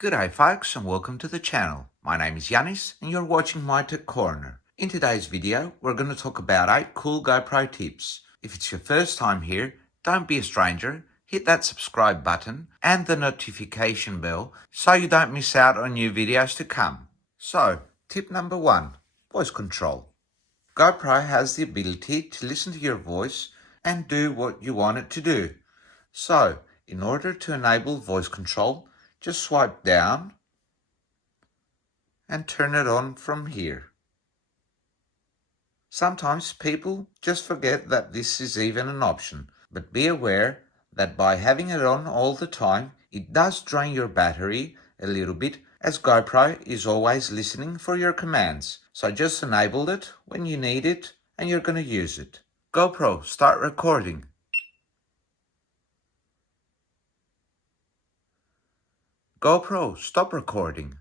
G'day folks and welcome to the channel. My name is Yanis and you're watching My Tech Corner. In today's video, we're going to talk about 8 cool GoPro tips. If it's your first time here, don't be a stranger. Hit that subscribe button and the notification bell so you don't miss out on new videos to come. So, tip number 1, voice control. GoPro has the ability to listen to your voice and do what you want it to do. So, in order to enable voice control, just swipe down and turn it on from here. Sometimes people just forget that this is even an option, but be aware that by having it on all the time, it does drain your battery a little bit, as GoPro is always listening for your commands. So just enable it when you need it and you're going to use it. GoPro, start recording. GoPro, stop recording.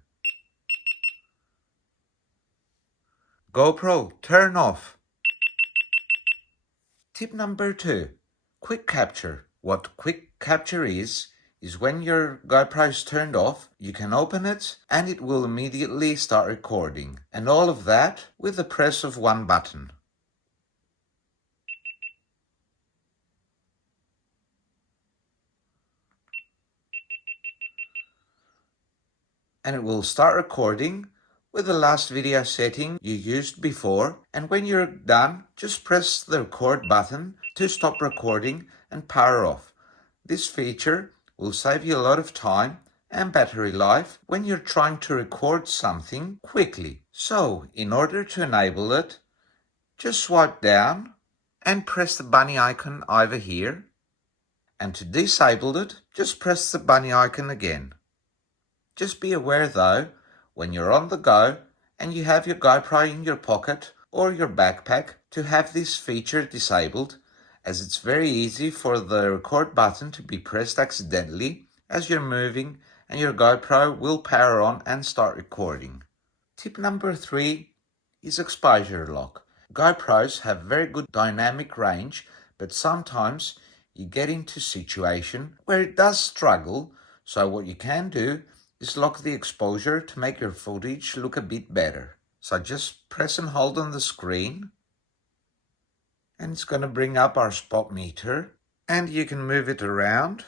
GoPro, turn off. Tip number 2, quick capture. What quick capture is when your GoPro is turned off, you can open it and it will immediately start recording. And all of that with the press of one button. And it will start recording with the last video setting you used before, and when you're done, just press the record button to stop recording and power off. This feature will save you a lot of time and battery life when you're trying to record something quickly. So, in order to enable it, just swipe down and press the bunny icon over here. And to disable it, just press the bunny icon again. Just be aware though, when you're on the go and you have your GoPro in your pocket or your backpack, to have this feature disabled, as it's very easy for the record button to be pressed accidentally as you're moving, and your GoPro will power on and start recording. Tip number 3 is exposure lock. GoPros have very good dynamic range, but sometimes you get into a situation where it does struggle, so what you can do is lock the exposure to make your footage look a bit better. So just press and hold on the screen and it's going to bring up our spot meter, and you can move it around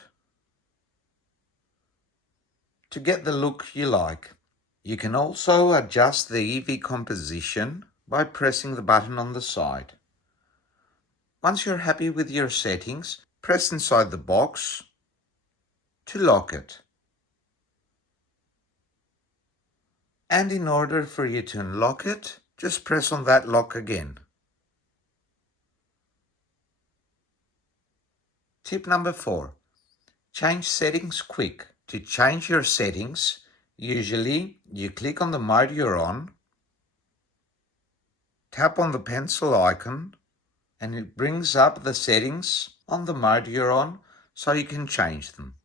to get the look you like. You can also adjust the EV composition by pressing the button on the side. Once you're happy with your settings, press inside the box to lock it. And in order for you to unlock it, just press on that lock again. Tip number 4, change settings quick. To change your settings, usually you click on the mode you're on, tap on the pencil icon, and it brings up the settings on the mode you're on so you can change them.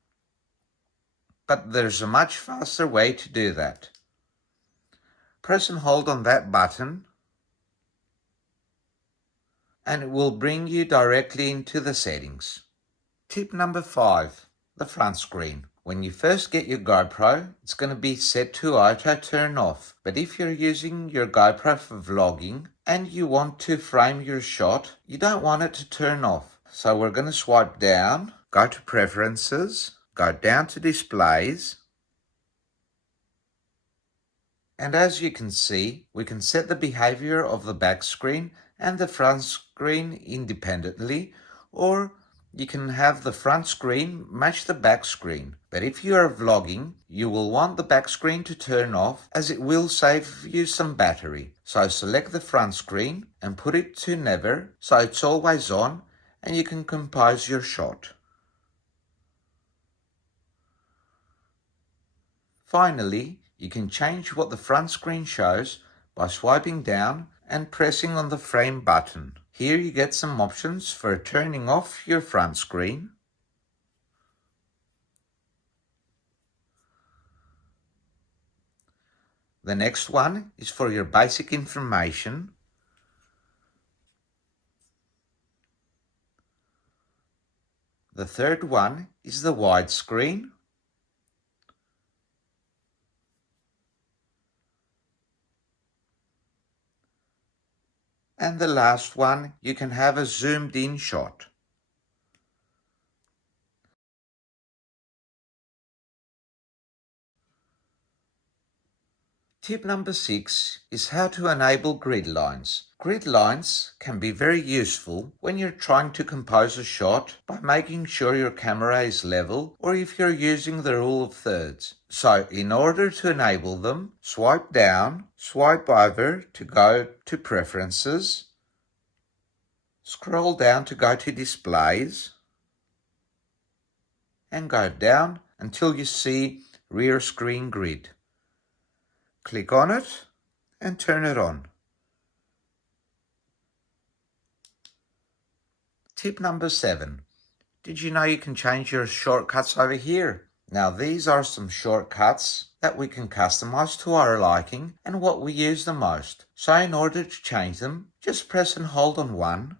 But there's a much faster way to do that. Press and hold on that button and it will bring you directly into the settings. Tip number 5, the front screen. When you first get your GoPro, it's going to be set to auto turn off. But if you're using your GoPro for vlogging and you want to frame your shot, you don't want it to turn off. So we're going to swipe down, go to preferences, go down to displays. And as you can see, we can set the behavior of the back screen and the front screen independently, or you can have the front screen match the back screen. But if you are vlogging, you will want the back screen to turn off, as it will save you some battery. So select the front screen and put it to never, so it's always on and you can compose your shot. Finally, you can change what the front screen shows by swiping down and pressing on the frame button. Here you get some options for turning off your front screen. The next one is for your basic information. The third one is the widescreen. And the last one, you can have a zoomed in shot. Tip number 6 is how to enable grid lines. Grid lines can be very useful when you're trying to compose a shot by making sure your camera is level, or if you're using the rule of thirds. So in order to enable them, swipe down, swipe over to go to Preferences, scroll down to go to Displays, and go down until you see Rear Screen Grid. Click on it and turn it on. Tip number 7. Did you know you can change your shortcuts over here? Now these are some shortcuts that we can customize to our liking and what we use the most. So in order to change them, just press and hold on one.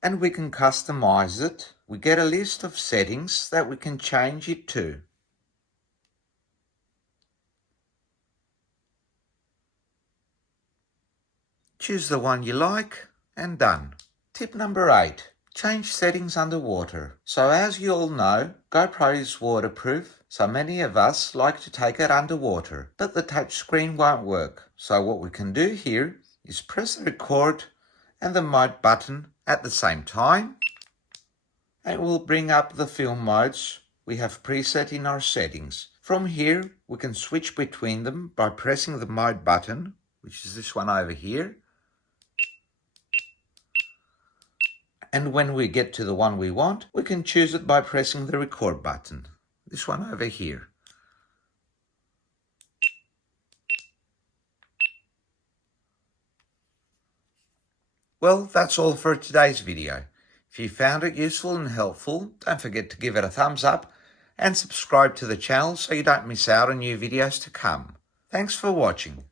And we can customize it. We get a list of settings that we can change it to. Choose the one you like and done. Tip number 8. Change settings underwater. So as you all know, GoPro is waterproof, so many of us like to take it underwater, but the touch screen won't work. So what we can do here is press the record and the mode button at the same time, and we'll bring up the film modes we have preset in our settings. From here, we can switch between them by pressing the mode button, which is this one over here. And when we get to the one we want, we can choose it by pressing the record button, this one over here. Well, that's all for today's video. If you found it useful and helpful, don't forget to give it a thumbs up and subscribe to the channel so you don't miss out on new videos to come. Thanks for watching.